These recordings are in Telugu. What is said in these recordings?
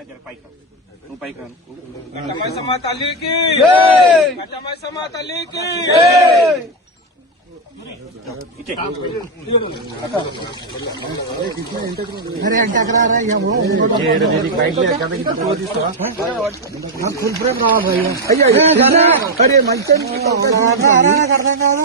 పైన జర పైకి నువ్వు పైకి రాను. ఘటమైసమ్మ తల్లికి. ఘటమైసమ్మ తల్లికి. అరే అంటకరా ఫుల్ ఫ్రేమ్ రావాలి అయ్యా. అరే మంచి అర్థం కాదు.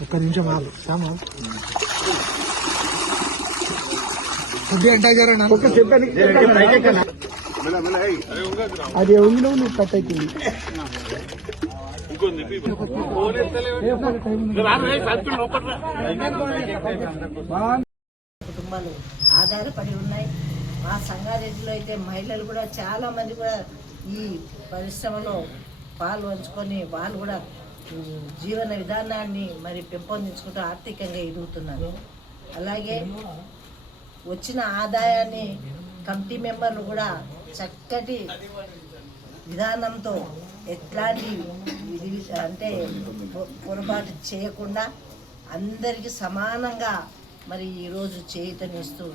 ఒక్క నిమిషం ఆగు. సామా కొద్దిగా అంటే జరగనా ఒక్క చెప్పాను అది ఉంది నువ్వు కట్ అవుతుంది కుటుంబాలు ఆధారపడి ఉన్నాయి. మా సంగారెడ్డిలో అయితే మహిళలు కూడా చాలా మంది కూడా ఈ పరిశ్రమలో పాలు పంచుకొని వాళ్ళు కూడా జీవన విధానాన్ని మరి పెంపొందించుకుంటూ ఆర్థికంగా ఎదుగుతున్నారు. అలాగే వచ్చిన ఆదాయాన్ని కమిటీ మెంబర్లు కూడా చక్కటి విధానంతో ఎట్లాంటి అంటే పొ- పొరపాటు చేయకుండా అందరికీ సమానంగా మరి ఈరోజు చేయుతనిస్తూ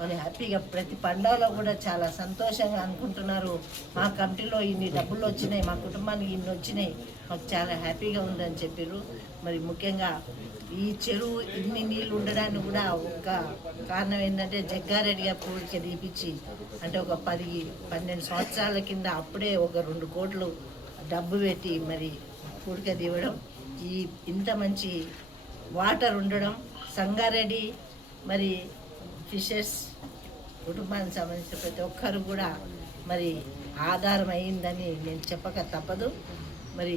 మరి హ్యాపీగా ప్రతి పండుగలో కూడా చాలా సంతోషంగా అనుకుంటున్నారు. మా కమిటీలో ఇన్ని డబ్బులు వచ్చినాయి మా కుటుంబానికి ఇన్ని వచ్చినాయి. మాకు చాలా హ్యాపీగా ఉందని చెప్పారు మరి ముఖ్యంగా ఈ చెరువు ఇన్ని నీళ్ళు ఉండడానికి కూడా ఒక కారణం ఏంటంటే జగ్గారెడ్డి గారు పూడిక తీపిచ్చి అంటే ఒక పది పన్నెండు సంవత్సరాల కింద అప్పుడే ఒక రెండు కోట్లు డబ్బు పెట్టి మరి పూడిక దివ్వడం ఈ ఇంత మంచి వాటర్ ఉండడం సంగారెడ్డి మరి ఫిషెస్ కుటుంబానికి సంబంధించిన ప్రతి ఒక్కరు కూడా మరి ఆధారం అయిందని నేను చెప్పక తప్పదు. మరి